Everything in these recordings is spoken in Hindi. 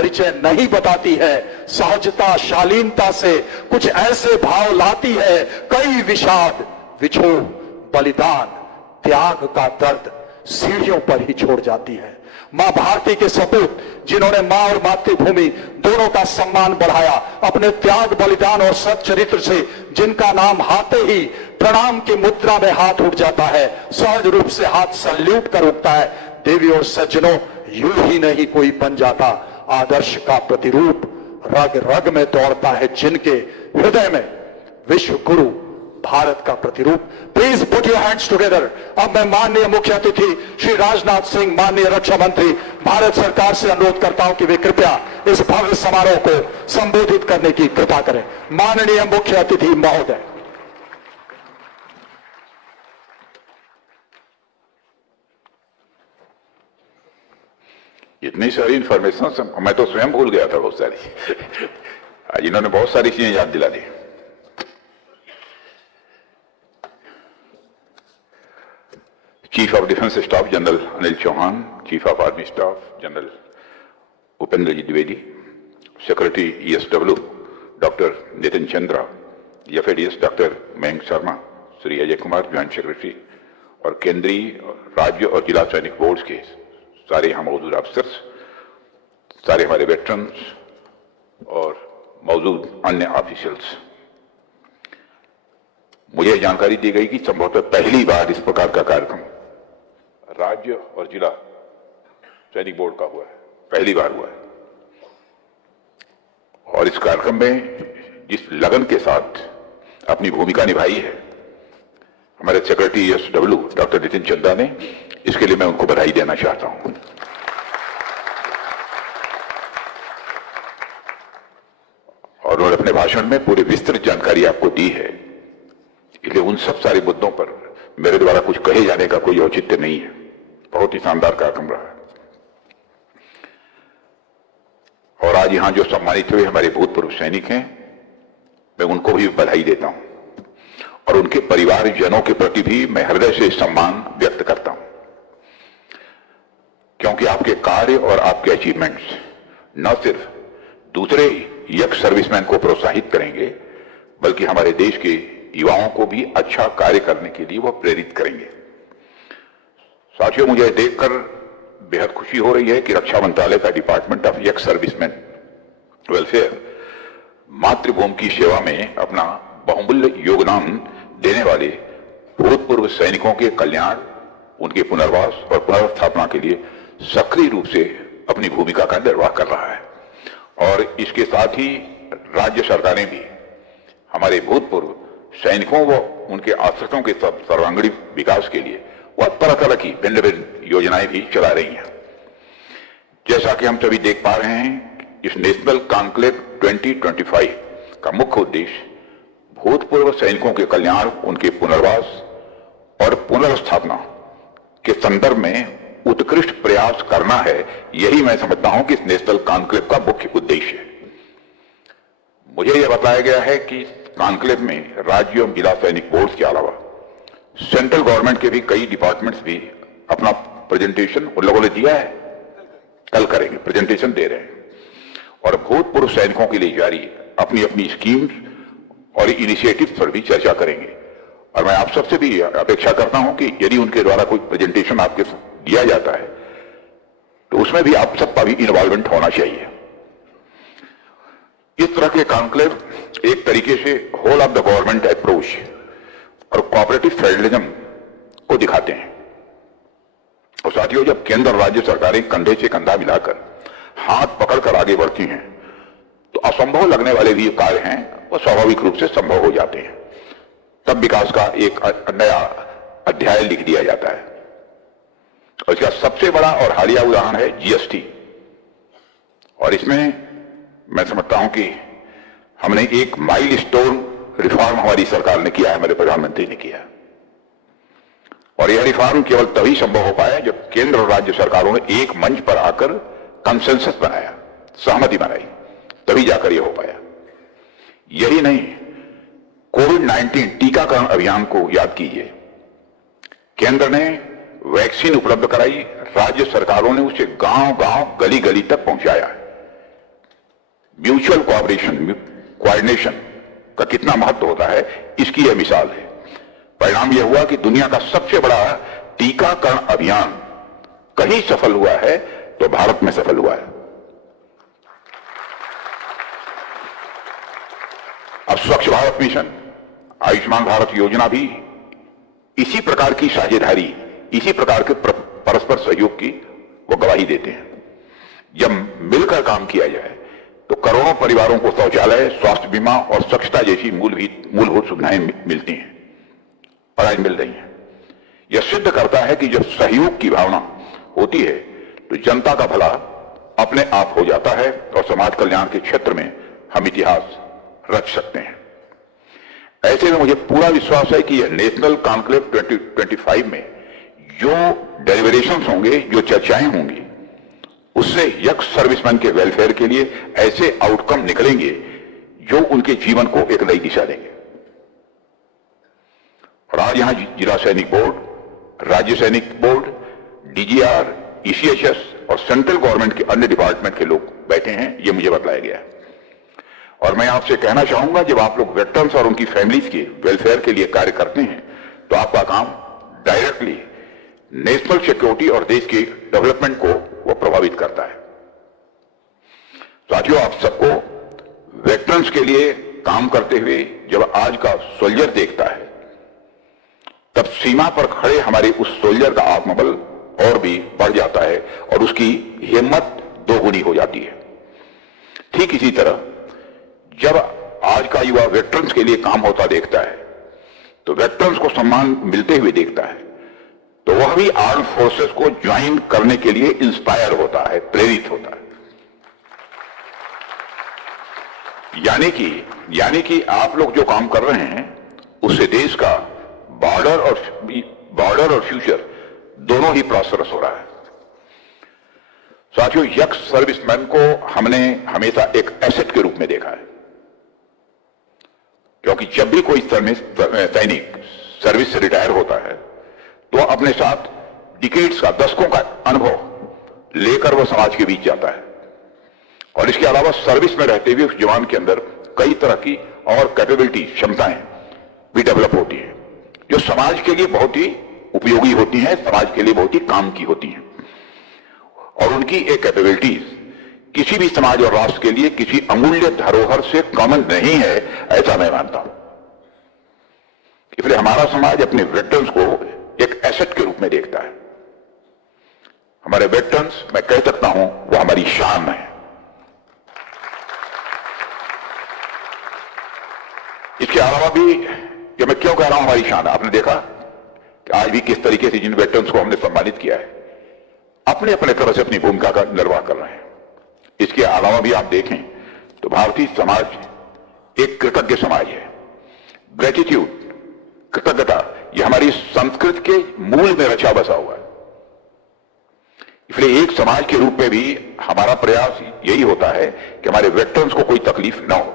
परिचय नहीं बताती है, सहजता शालीनता से कुछ ऐसे भाव लाती है, कई विषाद विछोह बलिदान त्याग का दर्द सीढ़ियों पर ही छोड़ जाती है। मां भारती के सपूत जिन्होंने मां और मातृभूमि दोनों का सम्मान बढ़ाया, अपने त्याग बलिदान और सच्चरित्र से जिनका नाम आते ही प्रणाम की मुद्रा में हाथ उठ जाता है, सहज रूप से हाथ सल्यूट कर उठता है। देवी और सज्जनों, यूं ही नहीं कोई बन जाता आदर्श का प्रतिरूप, रग रग में दौड़ता है जिनके हृदय में विश्व गुरु भारत का प्रतिरूप। Please put your hands together. अब मैं माननीय मुख्य अतिथि श्री राजनाथ सिंह, माननीय रक्षा मंत्री, भारत सरकार से अनुरोध करता हूं कि वे कृपया इस भव्य समारोह को संबोधित करने की कृपा करें। माननीय मुख्य अतिथि महोदय। इतनी सारी इंफॉर्मेशन मैं तो स्वयं भूल गया था बहुत सारी। आज इन्होंने बहुत सारी चीजें याद दिला दी। Chief of defence staff general Anil Chauhan, chief of army staff general Upendra ji Dwivedi, secretary ESW doctor Nitin Chandra, FADS doctor Mayank Sharma, Shri Ajay Kumar joint secretary, और केंद्रीय राज्य और जिला सैनिक बोर्ड के सारे यहाँ मौजूद अफसर्स, सारे हमारे वेटरन्स और मौजूद अन्य ऑफिशियल्स। मुझे जानकारी दी गई कि संभवतः पहली बार इस प्रकार का कार्यक्रम राज्य और जिला सैनिक बोर्ड का हुआ है, पहली बार हुआ है। और इस कार्यक्रम में जिस लगन के साथ अपनी भूमिका निभाई है हमारे सेक्रेटरी ESW डॉक्टर नितिन चंदा ने, इसके लिए मैं उनको बधाई देना चाहता हूं। और उन्होंने अपने भाषण में पूरी विस्तृत जानकारी आपको दी है, इसलिए उन सब सारे मुद्दों पर मेरे द्वारा कुछ कहे जाने का कोई औचित्य नहीं है। बहुत ही शानदार कार्यक्रम रहा है। और आज यहां जो सम्मानित हुए हमारे भूतपूर्व सैनिक हैं, मैं उनको भी बधाई देता हूं और उनके परिवारजनों के प्रति भी मैं हृदय से सम्मान व्यक्त करता हूं, क्योंकि आपके कार्य और आपके अचीवमेंट्स न सिर्फ दूसरे यंग सर्विसमैन को प्रोत्साहित करेंगे, बल्कि हमारे देश के युवाओं को भी अच्छा कार्य करने के लिए वह प्रेरित करेंगे। साथियों, मुझे देखकर बेहद खुशी हो रही है कि रक्षा मंत्रालय का department of young serviceman welfare मातृभूमि की सेवा में अपना बहुमूल्य योगदान देने वाले भूतपूर्व सैनिकों के कल्याण, उनके पुनर्वास और पुनर्स्थापना के लिए सक्रिय रूप से अपनी भूमिका का निर्वाह कर रहा है। और इसके साथ ही राज्य सरकारें भी हमारे भूतपूर्व सैनिकों व उनके आश्रितों के सर्वांगीण विकास के लिए वह तरह तरह की भिन्न भिन्न योजनाएं भी चला रही हैं। जैसा कि हम सभी देख पा रहे हैं, इस नेशनल कॉन्क्लेव 2025 का मुख्य उद्देश्य भूतपूर्व सैनिकों के कल्याण, उनके पुनर्वास और पुनर्स्थापना के संदर्भ में उत्कृष्ट प्रयास करना है। यही मैं समझता हूं कि इस नेशनल कॉन्क्लेव का मुख्य उद्देश्य है। मुझे यह बताया गया है कि कॉन्क्लेव में राज्य और जिला सैनिक बोर्ड के अलावा सेंट्रल गवर्नमेंट के भी कई डिपार्टमेंट्स भी अपना प्रेजेंटेशन उन लोगों ने दिया है, कल करेंगे, प्रेजेंटेशन दे रहे हैं। और भूतपूर्व सैनिकों के लिए जारी अपनी अपनी स्कीम्स और इनिशिएटिव्स पर भी चर्चा करेंगे। और मैं आप सबसे भी अपेक्षा करता हूं कि यदि उनके द्वारा कोई प्रेजेंटेशन आपके दिया जाता है तो उसमें भी आप सबका भी इन्वॉल्वमेंट होना चाहिए। इस तरह के कॉन्क्लेव एक तरीके से whole of the government approach और कोऑपरेटिव फेडरलिज्म को दिखाते हैं। और साथियों, जब केंद्र और राज्य सरकारें कंधे से कंधा मिलाकर हाथ पकड़कर आगे बढ़ती हैं तो असंभव लगने वाले भी कार्य हैं वो स्वाभाविक रूप से संभव हो जाते हैं। तब विकास का एक नया अध्याय लिख दिया जाता है। और इसका सबसे बड़ा और हालिया उदाहरण है GST। और इसमें मैं समझता हूं कि हमने एक माइलस्टोन रिफॉर्म हमारी सरकार ने किया है, हमारे प्रधानमंत्री ने किया। और यह रिफॉर्म केवल तभी संभव हो पाया जब केंद्र और राज्य सरकारों ने एक मंच पर आकर कंसेंसस बनाया, सहमति बनाई, तभी जाकर यह हो पाया। यही नहीं, कोविड-19 टीकाकरण अभियान को याद कीजिए। केंद्र ने वैक्सीन उपलब्ध कराई, राज्य सरकारों ने उसे गांव गांव गली गली तक पहुंचाया। म्यूचुअल कोऑर्डिनेशन का कितना महत्व होता है, इसकी यह मिसाल है। परिणाम यह हुआ कि दुनिया का सबसे बड़ा टीकाकरण अभियान कहीं सफल हुआ है तो भारत में सफल हुआ है। अब स्वच्छ भारत मिशन, आयुष्मान भारत योजना भी इसी प्रकार की साझेदारी, इसी प्रकार के परस्पर सहयोग की वो गवाही देते हैं। जब मिलकर काम किया जाए तो करोड़ों परिवारों को शौचालय, स्वास्थ्य बीमा और स्वच्छता जैसी मूलभूत सुविधाएं मिलती हैं और आज मिल रही हैं। यह सिद्ध करता है कि जब सहयोग की भावना होती है तो जनता का भला अपने आप हो जाता है और समाज कल्याण के क्षेत्र में हम इतिहास रच सकते हैं। ऐसे में मुझे पूरा विश्वास है कि यह नेशनल कॉन्क्लेव 2025 में जो डेलिब्रेशंस होंगे, जो चर्चाएं होंगी, उससे यंग सर्विसमैन के वेलफेयर के लिए ऐसे आउटकम निकलेंगे जो उनके जीवन को एक नई दिशा देंगे। और आज यहां जिला सैनिक बोर्ड, राज्य सैनिक बोर्ड, डीजीआर, ईसीएचएस और सेंट्रल गवर्नमेंट के अन्य डिपार्टमेंट के लोग बैठे हैं, ये मुझे बताया गया है। और मैं आपसे कहना चाहूंगा, जब आप लोग वेटरन्स और उनकी फैमिलीज के वेलफेयर के लिए कार्य करते हैं तो आपका काम डायरेक्टली नेशनल सिक्योरिटी और देश के डेवलपमेंट को वो प्रभावित करता है। साथियों, आप सबको वेटरन्स के लिए काम करते हुए जब आज का सोल्जर देखता है, तब सीमा पर खड़े हमारे उस सोल्जर का आत्मबल और भी बढ़ जाता है और उसकी हिम्मत दोगुनी हो जाती है। ठीक इसी तरह जब आज का युवा वेटरन्स के लिए काम होता देखता है तो वेटरन्स को सम्मान मिलते हुए देखता है तो वह भी आर्म फोर्सेस को ज्वाइन करने के लिए इंस्पायर होता है, प्रेरित होता है। यानी कि आप लोग जो काम कर रहे हैं उससे देश का बॉर्डर और फ्यूचर दोनों ही प्रॉस्परस हो रहा है। साथियों, यंग सर्विसमैन को हमने हमेशा एक एसेट के रूप में देखा है, क्योंकि जब भी कोई सैनिक सर्विस से रिटायर होता है तो अपने साथ डिकेड्स का, दशकों का अनुभव लेकर वह समाज के बीच जाता है और इसके अलावा सर्विस में रहते हुए उस जवान के अंदर कई तरह की और कैपेबिलिटी, क्षमताएं भी डेवलप होती हैं जो समाज के लिए बहुत ही उपयोगी होती हैं, समाज के लिए बहुत ही काम की होती हैं। और उनकी एक कैपेबिलिटीज किसी भी समाज और राष्ट्र के लिए किसी अमूल्य धरोहर से कम नहीं है, ऐसा मैं मानता हूं। इसलिए हमारा समाज अपने वेटरन्स को एक एसेट के रूप में देखता है। हमारे वेटरन्स, मैं कह सकता हूं, वो हमारी शान है। इसके अलावा भी कि मैं क्यों कह रहा हूं हमारी शान, आपने देखा कि आज भी किस तरीके से जिन वेटरन्स को हमने सम्मानित किया है अपने अपने तरह से अपनी भूमिका का निर्वाह कर रहे हैं। इसके अलावा भी आप देखें तो भारतीय समाज एक कृतज्ञ समाज है। ग्रेटिट्यूड, कृतज्ञता, यह हमारी संस्कृति के मूल में रचा बसा हुआ है। इसलिए एक समाज के रूप में भी हमारा प्रयास यही होता है कि हमारे वेटरन्स को कोई तकलीफ ना हो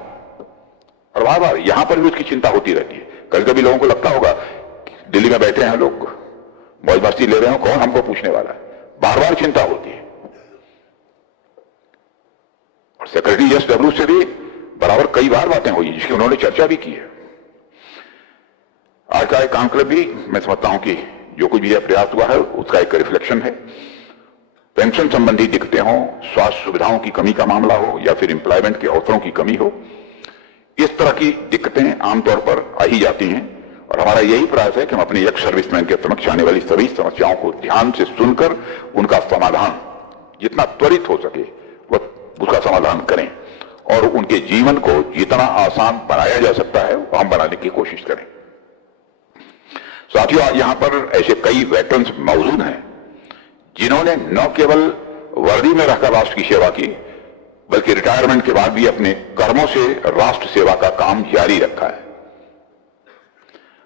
और बार बार यहां पर भी उसकी चिंता होती रहती है। कभी कभी लोगों को लगता होगा दिल्ली में बैठे हैं लोग, मौज मस्ती ले रहे हो, कौन हमको पूछने वाला है, बार बार चिंता होती है। और सेक्रेटरी एसडब्ल्यू से भी बराबर कई बार बातें हुई जिसकी उन्होंने चर्चा भी की है। आज का एक कॉन्क्लेव भी मैं समझता हूं कि जो कुछ भी यह प्रयास हुआ है उसका एक रिफ्लेक्शन है। पेंशन संबंधी दिक्कतें हो, स्वास्थ्य सुविधाओं की कमी का मामला हो या फिर एम्प्लॉयमेंट के अवसरों की कमी हो, इस तरह की दिक्कतें आमतौर पर आ ही जाती हैं और हमारा यही प्रयास है कि हम अपने यंग सर्विसमैन के समक्ष आने वाली सभी समस्याओं को ध्यान से सुनकर उनका समाधान जितना त्वरित हो सके वह उसका समाधान करें और उनके जीवन को जितना आसान बनाया जा सकता है वो हम बनाने की कोशिश करें। साथियों, आज यहां पर ऐसे कई वेटरन्स मौजूद हैं जिन्होंने न केवल वर्दी में रहकर राष्ट्र की सेवा की बल्कि रिटायरमेंट के बाद भी अपने कर्मों से राष्ट्र सेवा का काम जारी रखा है।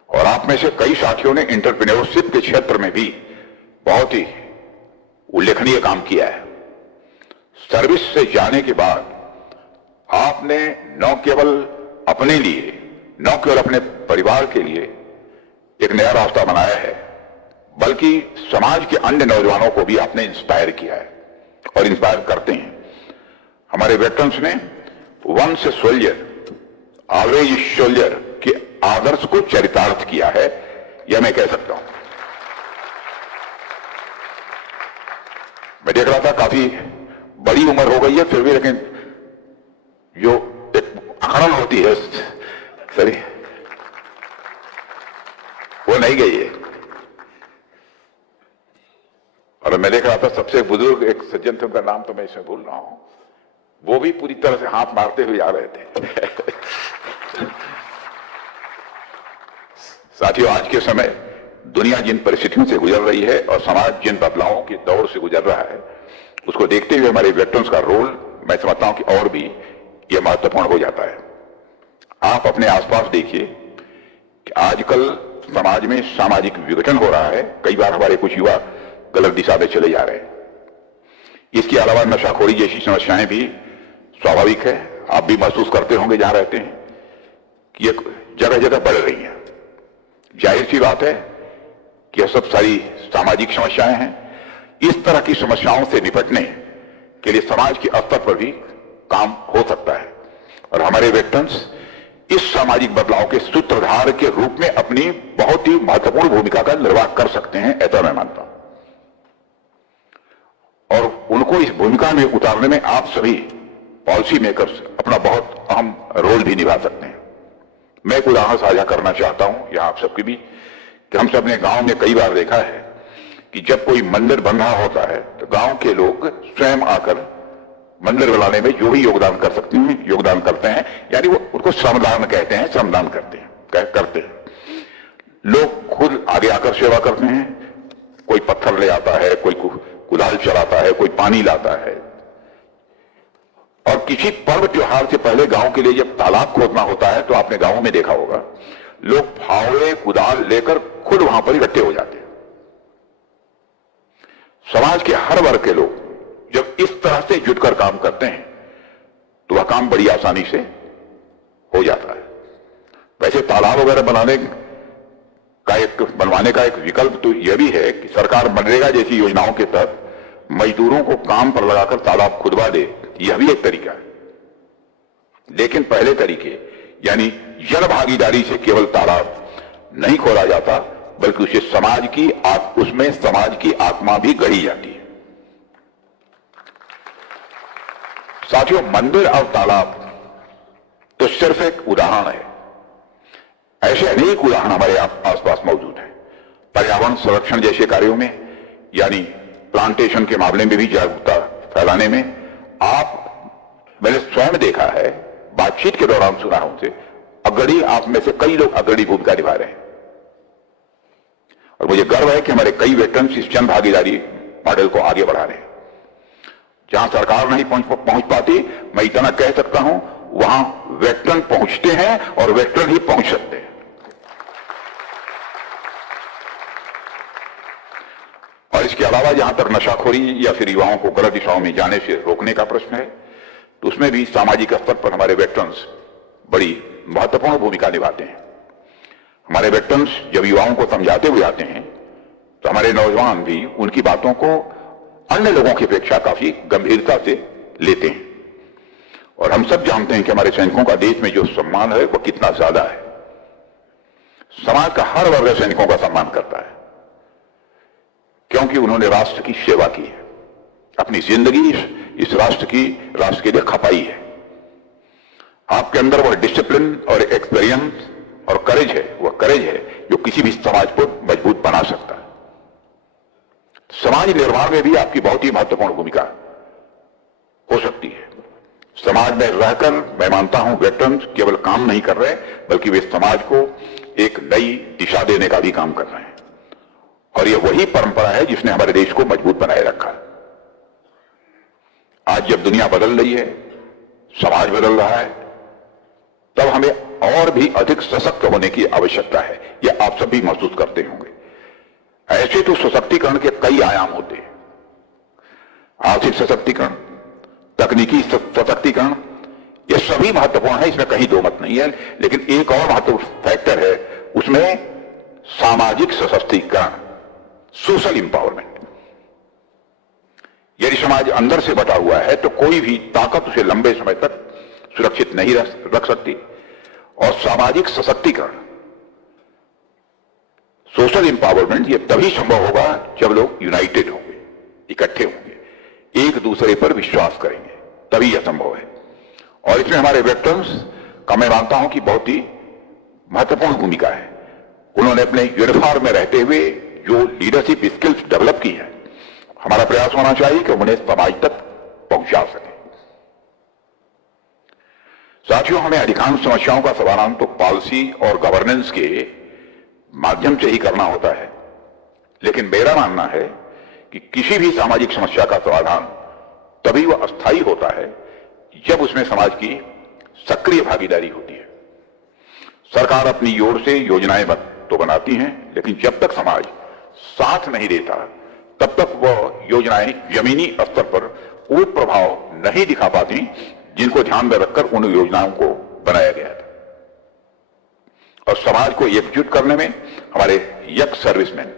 और आप में से कई साथियों ने एंटरप्रेन्योरशिप के क्षेत्र में भी बहुत ही उल्लेखनीय काम किया है। सर्विस से जाने के बाद आपने न केवल अपने लिए, न केवल अपने परिवार के लिए एक नया रास्ता बनाया है बल्कि समाज के अन्य नौजवानों को भी आपने इंस्पायर किया है और इंस्पायर करते हैं। हमारे वेटरन्स ने वंस सोल्जर ऑलवेज सोल्जर के आदर्श को चरितार्थ किया है, यह मैं कह सकता हूं। मैं देख रहा था काफी बड़ी उम्र हो गई है फिर भी, लेकिन जो एक अखड़न होती है सरी वो नहीं गई है। और मैं देख रहा था सबसे बुजुर्ग एक सज्जन थे, उनका नाम तो मैं इसमें भूल रहा हूं, वो भी पूरी तरह से हाथ मारते हुए आ रहे थे। साथियों, आज के समय दुनिया जिन परिस्थितियों से गुजर रही है और समाज जिन बदलावों के दौर से गुजर रहा है, उसको देखते हुए हमारे वेटरन्स का रोल मैं समझता हूं कि और भी यह महत्वपूर्ण हो जाता है। आप अपने आसपास देखिए कि आजकल समाज में सामाजिक विघटन हो रहा है। कई बार हमारे कुछ युवा गलत दिशा में चले जा रहे हैं। इसके अलावा नशाखोरी जैसी समस्याएं भी स्वाभाविक है, आप भी महसूस करते होंगे जहां रहते हैं कि ये जगह जगह बढ़ रही हैं। जाहिर सी बात है कि यह सब सारी सामाजिक समस्याएं हैं। इस तरह की समस्याओं से निपटने के लिए समाज के स्तर पर भी काम हो सकता है और हमारे वेटरन्स इस सामाजिक बदलाव के सूत्रधार के रूप में अपनी बहुत ही महत्वपूर्ण भूमिका का निर्वाह कर सकते हैं, ऐसा मैं मानता हूं। और उनको इस भूमिका में उतारने में आप सभी पॉलिसी मेकर्स अपना बहुत अहम रोल भी निभा सकते हैं। मैं एक उदाहरण साझा करना चाहता हूं यहां आप सबके भी, कि हम सब ने गांव में कई बार देखा है कि जब कोई मंदिर बन रहा होता है तो गांव के लोग स्वयं आकर मंदिर बनाने में जो भी योगदान कर सकते हैं योगदान करते हैं, यानी वो उनको श्रमदान कहते हैं, श्रमदान करते हैं। लोग खुद आगे आकर सेवा करते हैं, कोई पत्थर ले आता है, कोई कुदाल चलाता है, कोई पानी लाता है। और किसी पर्व त्योहार से पहले गांव के लिए जब तालाब खोदना होता है तो आपने गांवों में देखा होगा लोग फावड़े कुदाल लेकर खुद वहां पर इकट्ठे हो जाते हैं। समाज के हर वर्ग के लोग जब इस तरह से जुटकर काम करते हैं तो वह काम बड़ी आसानी से हो जाता है। वैसे तालाब वगैरह बनवाने का एक विकल्प तो यह भी है कि सरकार मनरेगा जैसी योजनाओं के तहत मजदूरों को काम पर लगाकर तालाब खुदवा दे, यह भी एक तरीका है। लेकिन पहले तरीके यानी जन भागीदारी से केवल तालाब नहीं खोदा जाता, बल्कि उसमें समाज की आत्मा भी गढ़ी जाती है। साथियों, मंदिर और तालाब तो सिर्फ एक उदाहरण है, ऐसे अनेक उदाहरण हमारे आसपास मौजूद हैं। पर्यावरण संरक्षण जैसे कार्यों में, यानी प्लांटेशन के मामले में भी जागरूकता फैलाने में मैंने स्वयं देखा है, बातचीत के दौरान सुना उनसे, अग्रणी आप में से कई लोग अग्रणी भूमिका निभा रहे हैं। और मुझे गर्व है कि हमारे कई वेटरन्स इस जन भागीदारी मॉडल को आगे बढ़ा रहे हैं। जहां सरकार नहीं पहुंच पाती, मैं इतना कह सकता हूं, वहां वेटरन पहुंचते हैं और वेटरन ही पहुंच सकते हैं। और इसके अलावा जहां तक नशाखोरी या फिर युवाओं को गलत दिशाओं में जाने से रोकने का प्रश्न है, तो उसमें भी सामाजिक स्तर पर हमारे वेटरन्स बड़ी महत्वपूर्ण भूमिका निभाते हैं। हमारे वेटरन्स जब युवाओं को समझाते हुए आते हैं तो हमारे नौजवान भी उनकी बातों को अन्य लोगों की अपेक्षा काफी गंभीरता से लेते हैं। और हम सब जानते हैं कि हमारे सैनिकों का देश में जो सम्मान है वह कितना ज्यादा है। समाज का हर वर्ग सैनिकों का सम्मान करता है, क्योंकि उन्होंने राष्ट्र की सेवा की है, अपनी जिंदगी इस राष्ट्र के लिए खपाई है। आपके अंदर वह डिसिप्लिन और एक्सपीरियंस और करेज है, वह करेज है जो किसी भी समाज को मजबूत बना सकता है। समाज निर्माण में भी आपकी बहुत ही महत्वपूर्ण भूमिका हो सकती है। समाज में रहकर मैं मानता हूं वेटरन्स केवल काम नहीं कर रहे, बल्कि वे समाज को एक नई दिशा देने का भी काम कर रहे हैं। और यह वही परंपरा है जिसने हमारे देश को मजबूत बनाए रखा। आज जब दुनिया बदल रही है, समाज बदल रहा है, तब हमें और भी अधिक सशक्त होने की आवश्यकता है। यह आप सभी महसूस करते होंगे। ऐसे तो सशक्तिकरण के कई आयाम होते हैं, आर्थिक सशक्तिकरण, तकनीकी सशक्तिकरण, ये सभी महत्वपूर्ण है, इसमें कहीं दो मत नहीं है। लेकिन एक और महत्वपूर्ण फैक्टर है उसमें, सामाजिक सशक्तिकरण, सोशल इंपावरमेंट। यदि समाज अंदर से बटा हुआ है तो कोई भी ताकत उसे लंबे समय तक सुरक्षित नहीं रख सकती। और सामाजिक सशक्तिकरण, सोशल इंपावरमेंट, ये तभी संभव होगा जब लोग यूनाइटेड होंगे, इकट्ठे होंगे, एक दूसरे पर विश्वास करेंगे, तभी यह संभव है। और इसमें हमारे वेटरन्स का मैं मानता हूं कि बहुत ही महत्वपूर्ण भूमिका है। उन्होंने अपने यूनिफॉर्म में रहते हुए जो लीडरशिप स्किल्स डेवलप की है, हमारा प्रयास होना चाहिए कि उन्हें समाज तक पहुंचा सके। साथियों, हमें अधिकांश समस्याओं का समाधान तो पॉलिसी और गवर्नेंस के माध्यम से ही करना होता है, लेकिन मेरा मानना है कि किसी भी सामाजिक समस्या का समाधान तभी वह अस्थायी होता है जब उसमें समाज की सक्रिय भागीदारी होती है। सरकार अपनी ओर से योजनाएं तो बनाती हैं, लेकिन जब तक समाज साथ नहीं देता तब तक वह योजनाएं जमीनी स्तर पर वो प्रभाव नहीं दिखा पाती जिनको ध्यान में रखकर उन योजनाओं को बनाया गया था। और समाज को एकजुट करने में हमारे यंग सर्विसमैन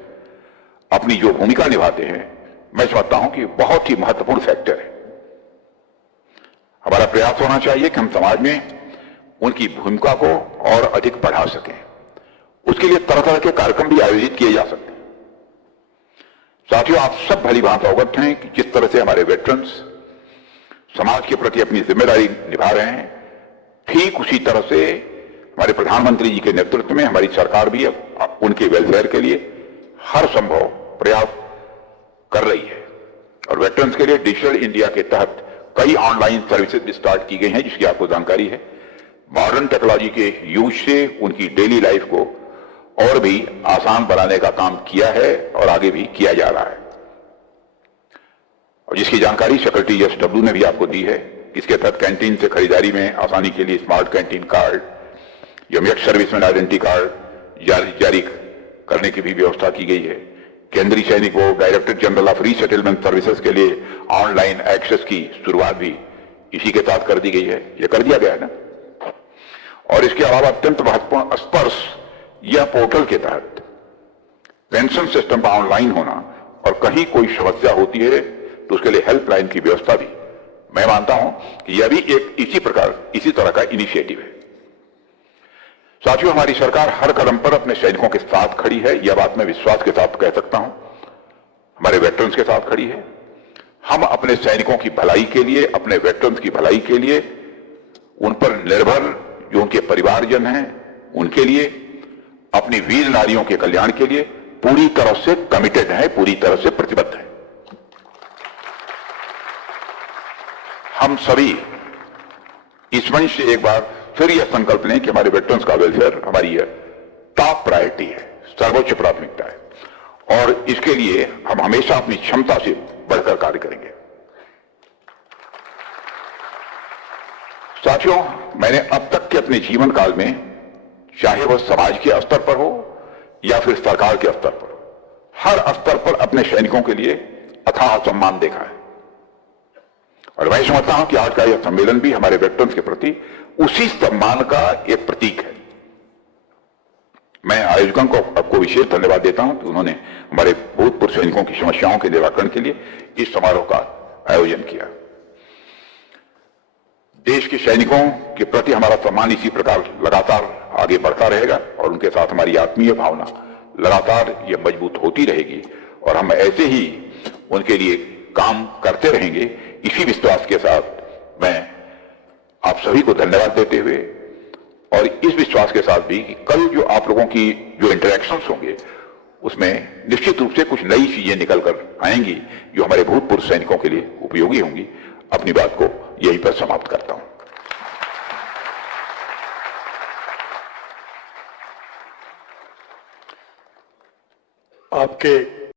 अपनी जो भूमिका निभाते हैं, मैं समझता हूं कि बहुत ही महत्वपूर्ण फैक्टर है। हमारा प्रयास होना चाहिए कि हम समाज में उनकी भूमिका को और अधिक बढ़ा सकें। उसके लिए तरह तरह के कार्यक्रम भी आयोजित किए जा सकते हैं। साथियों, आप सब भली भांति अवगत हैं कि जिस तरह से हमारे वेटरन्स समाज के प्रति अपनी जिम्मेदारी निभा रहे हैं, ठीक उसी तरह से हमारे प्रधानमंत्री जी के नेतृत्व में हमारी सरकार भी उनके वेलफेयर के लिए हर संभव प्रयास कर रही है। और वेटरन्स के लिए डिजिटल इंडिया के तहत कई ऑनलाइन सर्विसेज भी स्टार्ट की गई हैं, जिसकी आपको जानकारी है। मॉडर्न टेक्नोलॉजी के यूज से उनकी डेली लाइफ को और भी आसान बनाने का काम किया है और आगे भी किया जा रहा है, और जिसकी जानकारी सेक्रेटरी SW ने भी आपको दी है। इसके तहत कैंटीन से खरीदारी में आसानी के लिए स्मार्ट कैंटीन कार्ड या यंग सर्विसमैन आइडेंटिटी कार्ड जारी करने की भी व्यवस्था की गई है। केंद्रीय सैनिक board, director general of resettlement services के लिए ऑनलाइन एक्सेस की शुरुआत भी इसी के साथ कर दी गई है। यह कर दिया गया है ना। और इसके अलावा अत्यंत महत्वपूर्ण स्पर्श यह पोर्टल के तहत पेंशन सिस्टम का ऑनलाइन होना, और कहीं कोई समस्या होती है तो उसके लिए हेल्पलाइन की व्यवस्था भी, मैं मानता हूं कि यह भी एक इसी तरह का इनिशिएटिव है। साथियों, हमारी सरकार हर कदम पर अपने सैनिकों के साथ खड़ी है, यह बात मैं विश्वास के साथ कह सकता हूं। हमारे वेटरन्स के साथ खड़ी है। हम अपने सैनिकों की भलाई के लिए, अपने वेटरन्स की भलाई के लिए, उन पर निर्भर जो उनके परिवारजन हैं उनके लिए, अपनी वीर नारियों के कल्याण के लिए पूरी तरह से कमिटेड है, पूरी तरह से प्रतिबद्ध है। हम सभी इस मंच से एक बार फिर यह संकल्प लें कि हमारे वेटरन्स का वेलफेयर हमारी यह टॉप प्रायोरिटी है, सर्वोच्च प्राथमिकता है, और इसके लिए हम हमेशा अपनी क्षमता से बढ़कर कार्य करेंगे। साथियों, मैंने अब तक के अपने जीवन काल में, चाहे वह समाज के स्तर पर हो या फिर सरकार के स्तर पर, हर स्तर पर अपने सैनिकों के लिए अथाह सम्मान देखा है। और मैं समझता हूं कि आज का यह सम्मेलन भी हमारे वेटरन्स के प्रति उसी सम्मान का एक प्रतीक है। मैं आयोजकों को आपको विशेष धन्यवाद देता हूं कि उन्होंने हमारे भूतपूर्व सैनिकों की समस्याओं के निराकरण के लिए इस समारोह का आयोजन किया। देश के सैनिकों के प्रति हमारा सम्मान इसी प्रकार लगातार आगे बढ़ता रहेगा, और उनके साथ हमारी आत्मीय भावना लगातार ये मजबूत होती रहेगी, और हम ऐसे ही उनके लिए काम करते रहेंगे। इसी विश्वास के साथ मैं आप सभी को धन्यवाद देते हुए, और इस विश्वास के साथ भी कि कल जो आप लोगों की जो इंटरेक्शंस होंगे उसमें निश्चित रूप से कुछ नई चीजें निकल कर आएंगी जो हमारे भूतपूर्व सैनिकों के लिए उपयोगी होंगी। अपनी बात को यहीं पर समाप्त करता हूं। आपके